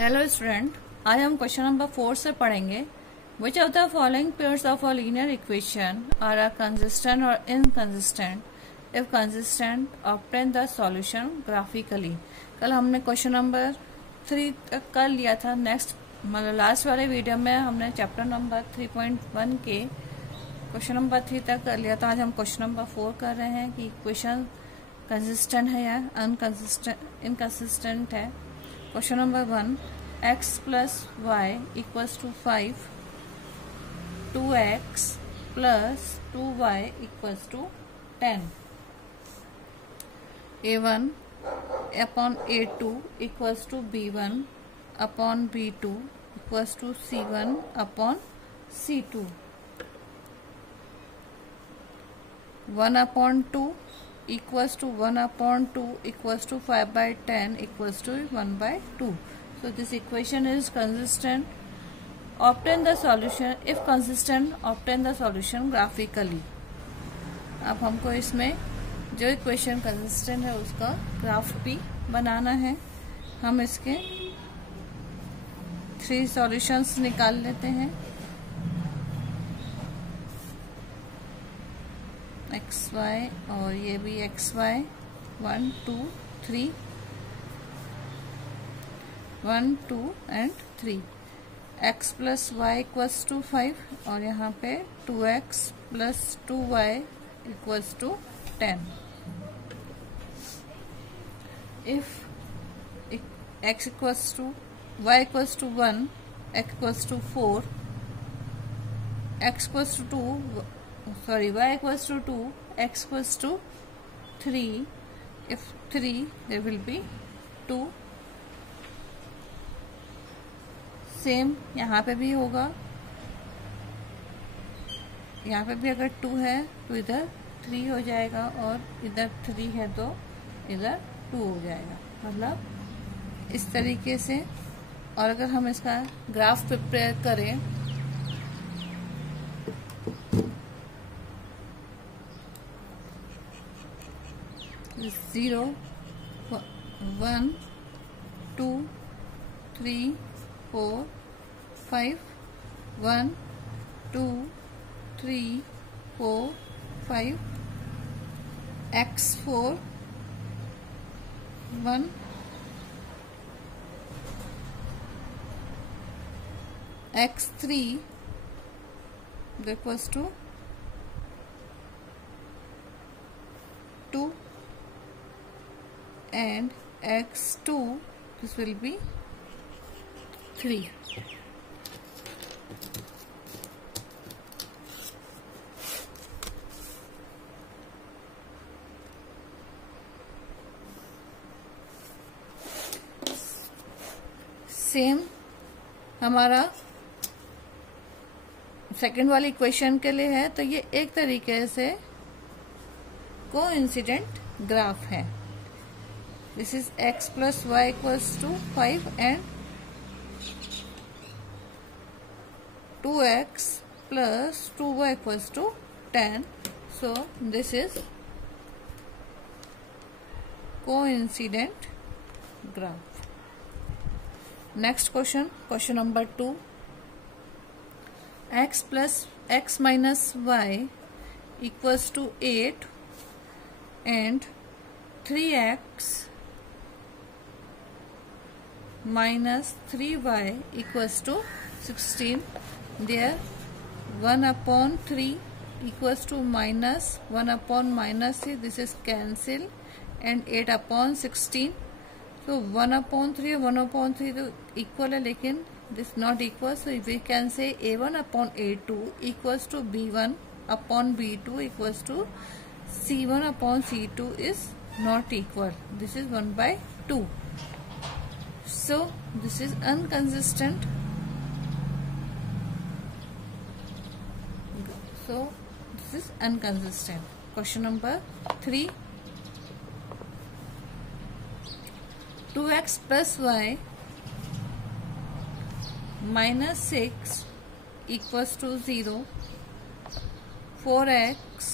Hello student, आज हम question number 4 से पढ़ेंगे। Which of the following pairs of a linear equation are consistent or inconsistent? If consistent, obtain the solution graphically. कल हमने question number 3 तक कर लिया था। नेक्स्ट मतलब लास्ट वाले वीडियो में हमने चैप्टर नंबर 3.1 के क्वेश्चन नंबर 3 तक कर लिया था। आज हम क्वेश्चन नंबर 4 कर रहे हैं कि इक्वेशन कंसिस्टेंट है या इनकंसिस्टेंट है। Question number 1, x plus Y equals to 5, 2x plus 2y equals to 10, a1 upon a2 equals to b1 upon b2 equals to c1 upon c2, 1 upon 2 equals to 1 upon 2 equals to 5 by 10 equals to 1 by 2. So this equation is consistent. Obtain the solution. If consistent, obtain the solution graphically. अब हमको इसमें जो equation consistent है उसका graph भी बनाना है। हम इसके 3 सॉल्यूशंस निकाल लेते हैं। एक्स वाई और ये भी X Y 1 2 3 1 2 and 3, X plus Y equals to 5 और यहाँ पे 2x plus 2y equals to 10। If x equals to y equals to 1, x equals to 4, x equals to 2, y equals to 2, x equals to 3. If 3, there will be 2. Same यहाँ पे भी होगा। यहाँ पे भी अगर 2 है तो इधर 3 हो जाएगा और इधर 3 है तो इधर 2 हो जाएगा। मतलब इस तरीके से। और अगर हम इसका ग्राफ प्रिपेयर करें 0 1 2 3 4 5 1 2 3 4 5 x4 1 x3 equals to 2 and x2 this will be 3. Same हमारा सेकेंड वाली इक्वेशन के लिए है। तो ये एक तरीके से कोइंसिडेंट ग्राफ है। This is x plus y equals to 5 and 2x plus 2y equals to 10. So this is coincident graph. Next question, question number 2. X plus x minus y equals to 8 and 3x minus 3y equals to 16. There 1 upon 3 equals to minus 1 upon minus 3. This is cancel and 8 upon 16. So 1 upon 3 और 1 upon 3 तो equal है, लेकिन this not equal. So we can say a1 upon a2 equals to b1 upon b2 equals to c1 upon c2 is not equal. This is 1 by 2. So this is inconsistent. So this is inconsistent. Question number 3. 2x plus y minus 6 equals to 0. 4x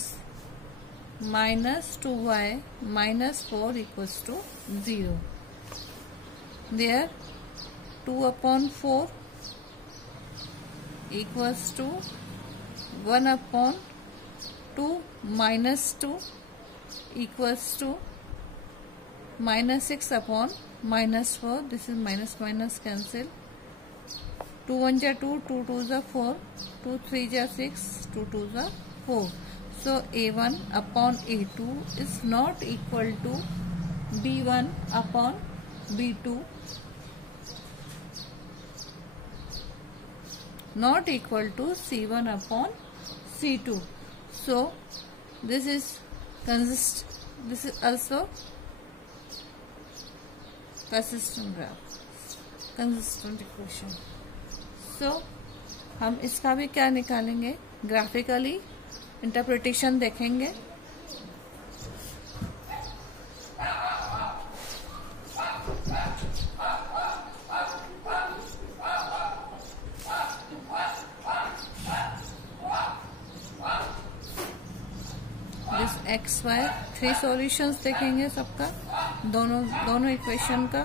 minus 2y minus 4 equals to 0. There 2/4 equals to 1/2 minus 2 equals to -6/-4. This is minus minus cancel. 2 1 जा 2, 2 2 जा 4, 2 3 जा 6, 2 2 जा 4. So A1/A2 is not equal to B1/B2, not equal to C1/C2. So this is also consistent graph, consistent equation. So हम इसका भी क्या निकालेंगे, graphically interpretation देखेंगे. दिस XY 3 सॉल्यूशंस देखेंगे सबका, दोनों इक्वेशन का.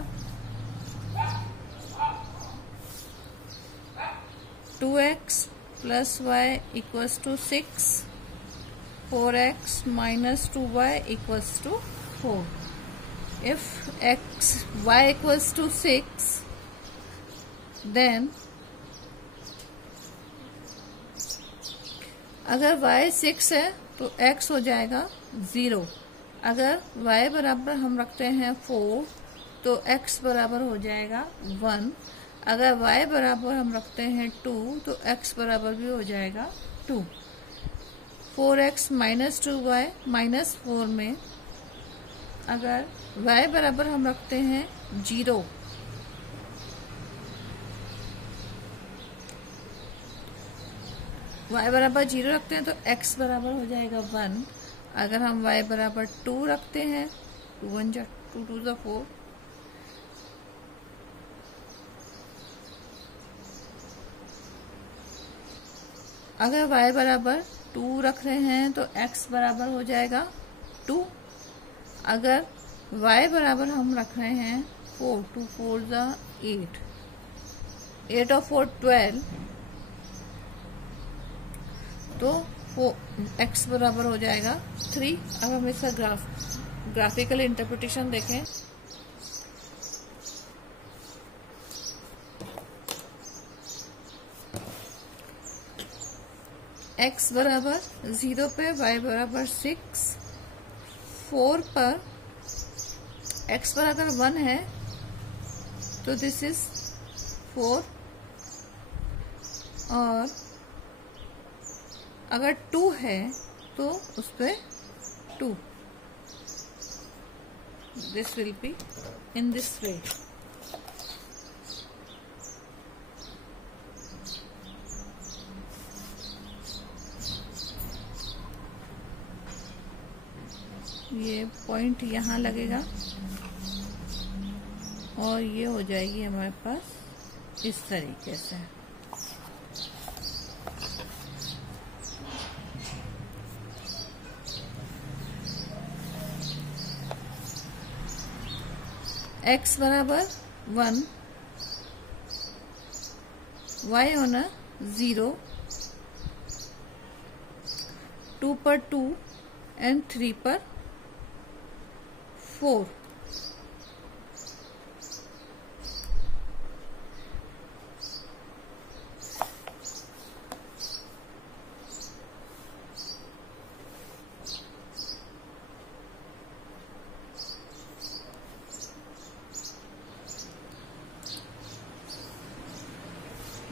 2x plus y equals to 6, 4x minus 2y equals to 4. If y equals to 6, then अगर y 6 है तो x हो जाएगा 0. अगर y बराबर हम रखते हैं 4 तो x बराबर हो जाएगा 1. अगर y बराबर हम रखते हैं 2 तो x बराबर भी हो जाएगा 2. 4x माइनस 2y माइनस 4 में अगर y बराबर हम रखते हैं 0, y बराबर 0 रखते हैं तो x बराबर हो जाएगा 1. अगर हम y बराबर 2 रखते हैं, 2 1 जा 2 2 जा 4, अगर y बराबर 2 रख रहे हैं तो x बराबर हो जाएगा 2. अगर y बराबर हम रख रहे हैं 4, 2 4 जा 8, 8 और 4 12, तो x बराबर हो जाएगा 3. अब हम इसका ग्राफिकल इंटरप्रिटेशन देखें. x बराबर 0 पे y बराबर 6, 4 पर x पर अगर 1 है तो दिस इज 4, और अगर 2 है तो उस पे 2. This will be in this way. ये पॉइंट यहाँ लगेगा और ये हो जाएगी हमारे पास इस तरीके से. x बराबर 1, y होना 0, 2 पर 2 एंड 3 पर 4.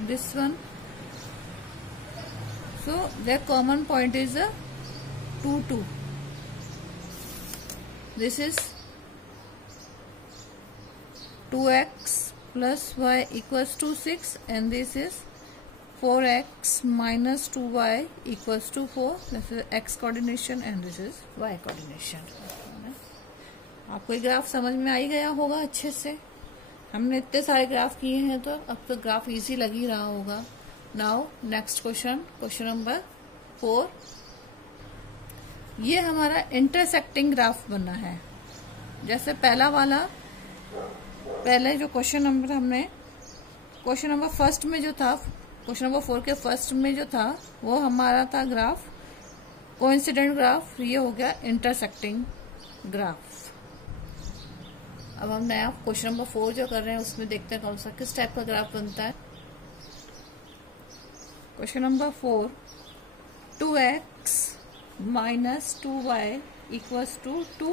This one. So their common point is a 2 2. This is 2x plus y equals to 6, and this is 4x minus 2y equals to 4. This is x coordination and this is y coordination. आपको ये graph समझ में आ ही गया होगा अच्छे से. हमने इतने सारे ग्राफ किए हैं तो अब तो ग्राफ इजी लग ही रहा होगा. Now next question number 4. ये हमारा इंटरसेक्टिंग ग्राफ बना है. जैसे पहले जो क्वेश्चन नंबर हमने क्वेश्चन नंबर फर्स्ट में जो था, क्वेश्चन नंबर 4 के फर्स्ट में जो था वो हमारा था ग्राफ कोइंसिडेंट ग्राफ, ये हो गया इंटरसेक्टिंग ग्राफ। अब हम नया क्वेश्चन नंबर 4 जो कर रहे हैं उसमें देखते हैं कौन सा किस टाइप का ग्राफ बनता है। Question number 4, 2x minus 2y equals to 2,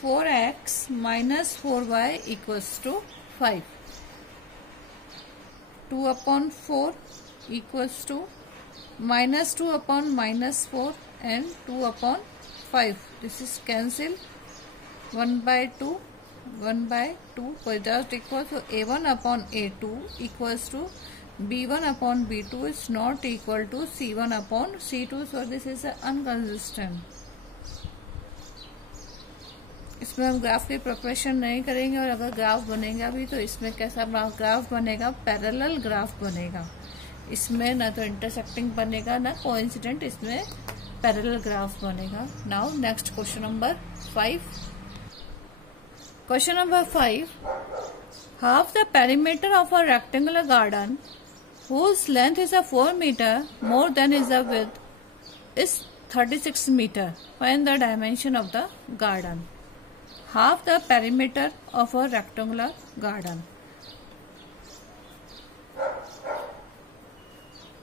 4x minus 4y equals to 5, 2 upon 4 equals to minus 2 upon minus 4 and 2 upon 5. This is cancel, 1 by 2, 1 by 2 just equals to a1 upon a2 equals to b1 upon b2 is not equal to c1 upon c2. So this is inconsistent. इसमें हम graph की preparation नहीं करेंगे और अगर graph बनेगा भी तो इसमें कैसा ग्राफ बनेगा, पैरेलल ग्राफ बनेगा। इसमें ना तो इंटरसेक्टिंग बनेगा ना कोइंसिडेंट, इसमें पैरेलल ग्राफ बनेगा। Now next question number 5। Question number 5, half the perimeter of a rectangular garden whose length is a 4 meter more than is the width is 36 meter. Find the dimension of the garden. Half the perimeter of a rectangular garden.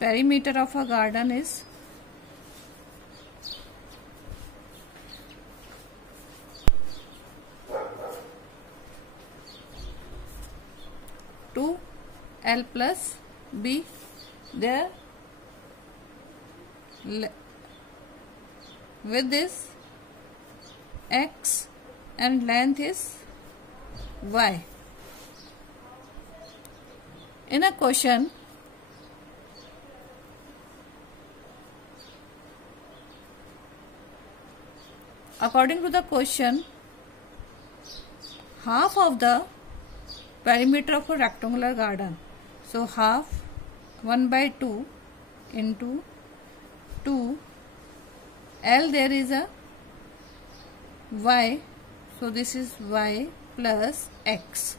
Perimeter of a garden is 2l plus b. There width is x and length is y. In a question, according to the question, half of the perimeter of a rectangular garden. So half 1 by 2 into 2 L, there is a y, so this is y plus x.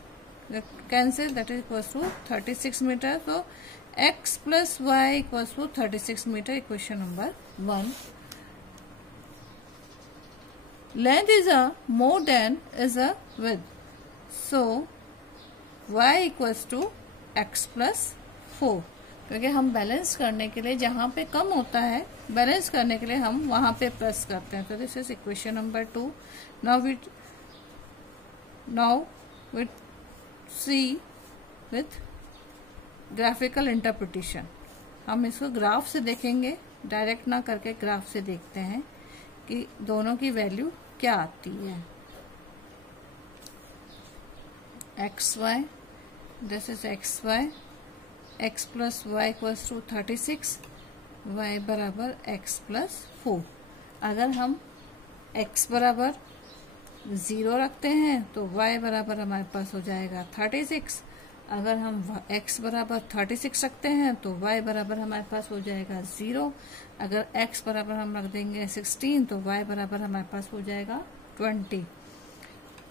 Cancel, that is equals to 36 meter. So x plus y equals to 36 meter. Equation number 1. Length is a more than is a width. So y equals to x plus 4. क्योंकि हम balance करने के लिए जहाँ पे कम होता है, balance करने के लिए हम वहाँ पे प्लस करते हैं। तो this is equation number 2। Now with see with graphical interpretation. हम इसको ग्राफ से देखेंगे, डायरेक्ट ना करके ग्राफ से देखते हैं कि दोनों की वैल्यू क्या आती है। X Y, this is X Y, x plus y equals to 36, y बराबर x plus 4। अगर हम x बराबर 0 रखते हैं तो y बराबर हमारे पास हो जाएगा 36। अगर हम x बराबर 36 रखते हैं तो y बराबर हमारे पास हो जाएगा 0। अगर x बराबर हम रख देंगे 16 तो y बराबर हमारे पास हो जाएगा 20।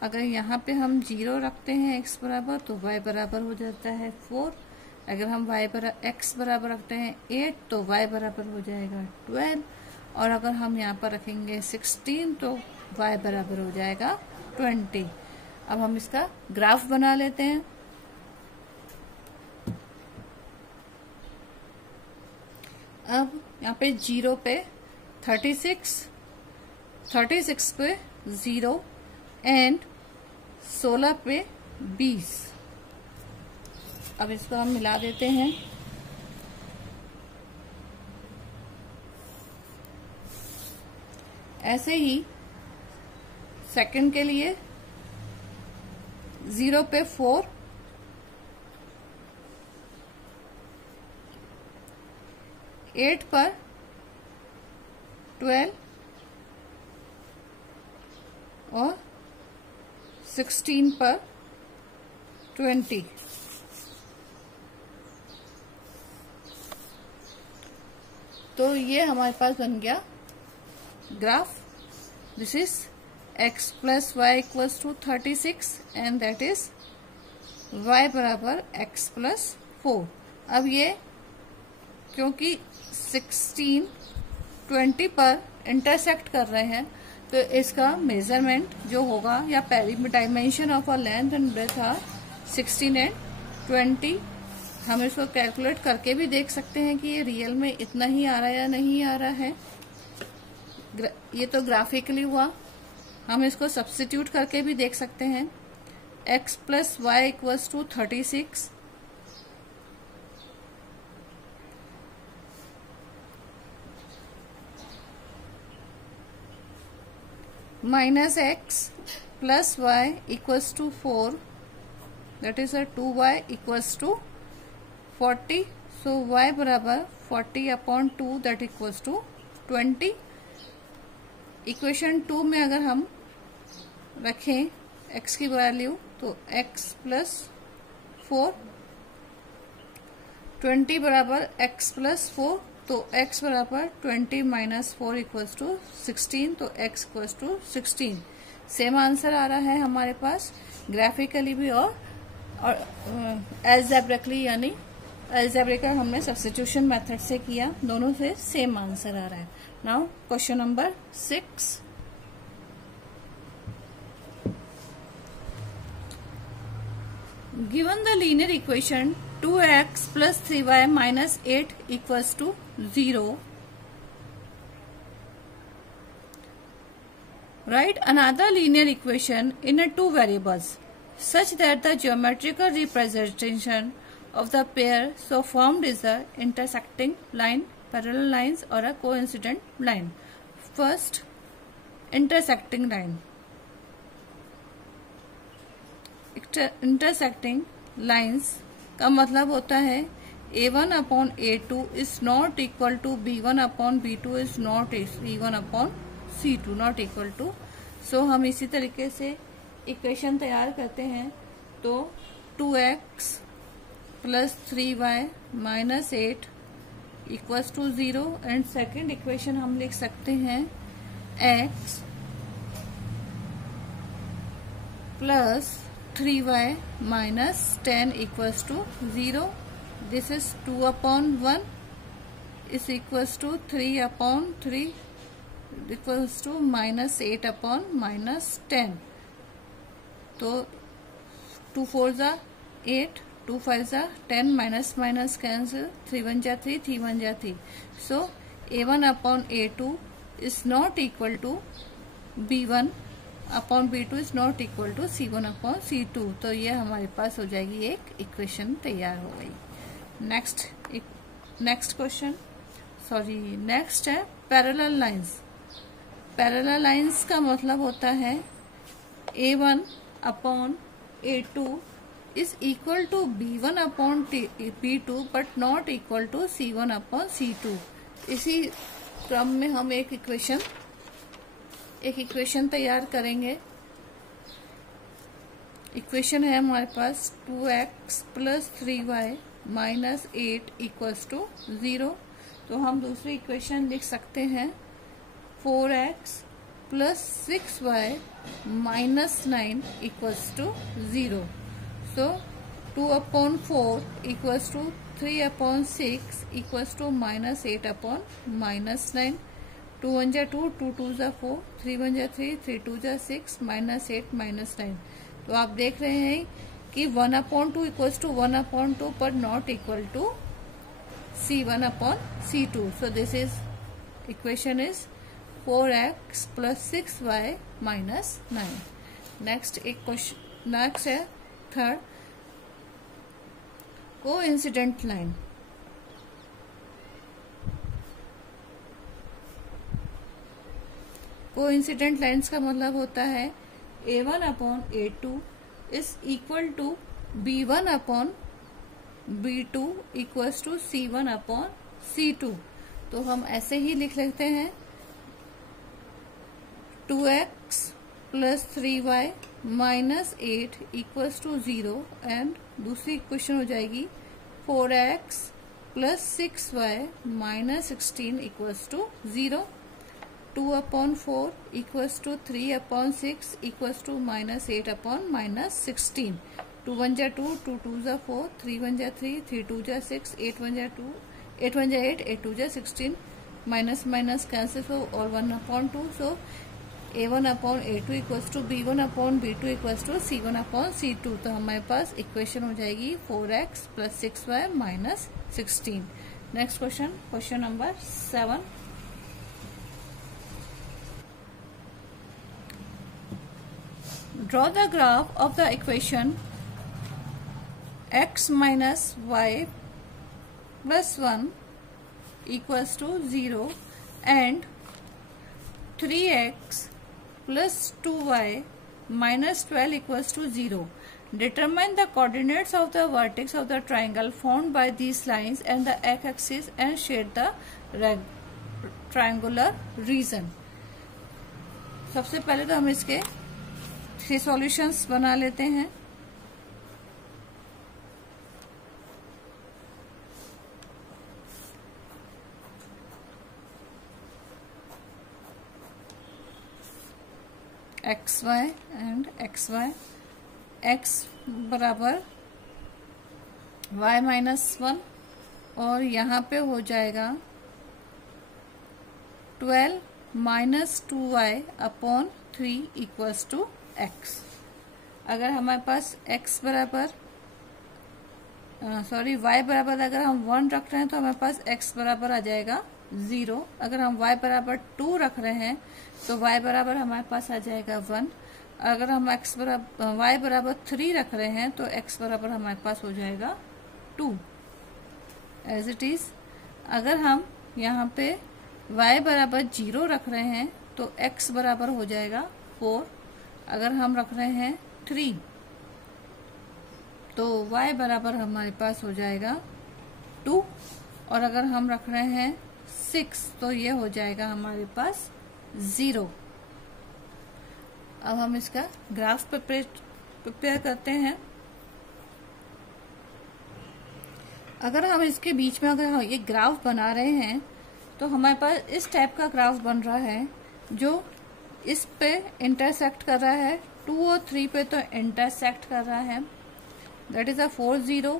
अगर यहाँ पे हम 0 रखते हैं x बराबर तो y बराबर हो जाता है 4। अगर हम x बराबर रखते हैं 8 तो y बराबर हो जाएगा 12। और अगर हम यहाँ पर रखेंगे 16 तो y बराबर हो जाएगा 20। अब हम इसका ग्राफ बना लेते हैं। अब यहाँ पे 0 पे 36, 36 पे 0 एंड 16 पे 20। अब इसको हम मिला देते हैं। ऐसे ही सेकंड के लिए 0 पे 4, 8 पर 12 और 16 पर 20। तो ये हमारे पास बन गया graph. This is x plus y equals to 36 and that is y बराबर x प्लस 4। अब ये क्योंकि 16 20 पर इंटरसेक्ट कर रहे हैं तो इसका मेजरमेंट जो होगा या dimension of a length and breadth are 16 and 20। हम इसको कैलकुलेट करके भी देख सकते हैं कि ये रियल में इतना ही आ रहा है या नहीं आ रहा है। ये तो ग्राफिकली हुआ, हम इसको सब्स्टिट्यूट करके भी देख सकते हैं। x plus Y equals to 36 minus x plus y equals to 4, that is a 2y equals to 40. So y बराबर 40 upon 2 that equals to 20। Equation 2 में अगर हम रखें x की वैल्यू तो x प्लस 4, 20 बराबर x प्लस 4, तो x बराबर 20 माइनस 4 इक्वल्स टू 16, तो x equals to 16। Same answer आ रहा है हमारे पास ग्राफिकली भी और एल्जेब्रिकली, यानी एल्जेब्रिकल हमने सब्स्टिट्यूशन मेथड से किया, दोनों से सेम आंसर आ रहा है। Now question number 6। Given the linear equation 2x plus 3y minus 8 equals to 0. Write another linear equation in a two variables such that the geometrical representation of the pair so formed is a intersecting line, parallel lines or a coincident line. First, intersecting line. Intersecting lines का मतलब होता है a1 upon a2 is not equal to b1 upon b2 is not c1 upon c2 not equal to. So हम इसी तरीके से equation तैयार करते हैं, तो 2x plus 3y minus 8 equals to 0 and second equation हम लिख सकते हैं x plus 3y minus 10 equals to 0. This is 2 upon 1 is equals to 3 upon 3 equals to minus 8 upon minus 10. तो 2 4 जा 8, 2 5 जा 10, minus minus cancel, 3 1 जा 3, 3 1 जा 3. So a1 upon a2 is not equal to b1 upon b2 is not equal to c1 upon c2। तो ये हमारे पास हो जाएगी, एक इक्वेशन तैयार हो गई। नेक्स्ट क्वेश्चन, नेक्स्ट है पैरेलल लाइंस। पैरेलल लाइंस का मतलब होता है a1 upon a2 is equal to b1 upon b2 but not equal to c1 upon c2। इसी क्रम में हम एक इक्वेशन तैयार करेंगे। इक्वेशन है हमारे पास 2x plus 3y minus 8 equals to 0। तो हम दूसरी इक्वेशन लिख सकते हैं 4x plus 6y minus 9 equals to 0। So 2 upon 4 equals to 3 upon 6 equals to minus 8 upon minus 9। 2 1 जा 2, 2 2 जा 4, 3 1 जा 3, 3 2 जा 6, माइनस 8 माइनस 9। तो आप देख रहे हैं कि 1 अपॉन 2 इक्वल्स टू 1 अपॉन 2 पर not equal to c1 upon c2। So this is equation is 4x plus 6y minus 9। Next है third, coincident line. Coincident lines का मतलब होता है a1 upon a2 is equal to b1 upon b2 equals to c1 upon c2। तो हम ऐसे ही लिख लेते हैं 2x plus 3y minus 8 equals to 0 and दूसरी इक्वेशन हो जाएगी 4x plus 6y minus 16 equals to 0। 2 upon 4 equals to 3 upon 6 equals to minus 8 upon minus 16। 2 1 जा 2, 2 2 जा 4, 3 1 जा 3, 3 2 जा 6, 8 1 जा 2, 8 1 जा 8, 8 2 जा 16, माइनस माइनस कैंसिल हो और 1/2, so A1/A2 equals to B1/B2 equals to C1/C2। तो हमारे पास इक्वेशन हो जाएगी 4x + 6y - 16। Next question number 7। Draw the graph of the equation x minus y plus 1 equals to 0 and 3x plus 2y minus 12 equals to 0. Determine the coordinates of the vertex of the triangle formed by these lines and the x-axis and shade the triangular region. सबसे पहले तो हम इसके 3 solutions बना लेते हैं। XY and XY, x बराबर y -1 और यहाँ पे हो जाएगा 12 - 2y/3 इक्वल्स टू x। अगर हमारे पास x बराबर y बराबर अगर हम 1 रख रहे हैं तो हमारे पास x बराबर आ जाएगा 0। अगर हम y बराबर 2 रख रहे हैं तो y बराबर हमारे पास आ जाएगा 1। अगर हम y बराबर 3 रख रहे हैं तो x बराबर हमारे पास हो जाएगा 2 एज इट इज। अगर हम यहाँ पे y बराबर 0 रख रहे हैं तो x बराबर हो जाएगा 4। अगर हम रख रहे हैं 3 तो y बराबर हमारे पास हो जाएगा 2 और अगर हम रख रहे हैं 6 तो ये हो जाएगा हमारे पास 0। अब हम इसका ग्राफ प्रिपेयर करते हैं। अगर हम इसके बीच में अगर हम ये ग्राफ बना रहे हैं तो हमारे पास इस टाइप का ग्राफ बन रहा है जो इस पे इंटरसेक्ट कर रहा है, 2 और 3 पे तो इंटरसेक्ट कर रहा है, दैट इज 4 0।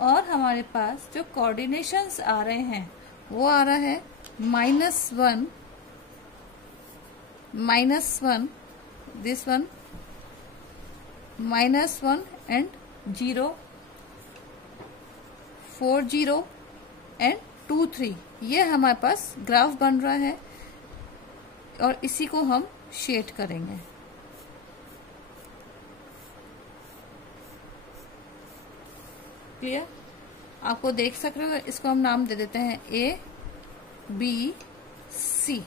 और हमारे पास जो कोऑर्डिनेशंस आ रहे हैं वो आ रहा है -1 दिस वन -1 एंड 0 4 0 एंड 2 3। ये हमारे पास ग्राफ बन रहा है और इसी को हम शेड करेंगे। क्लियर? आपको देख सक रहे हो, इसको हम नाम दे देते हैं A B C।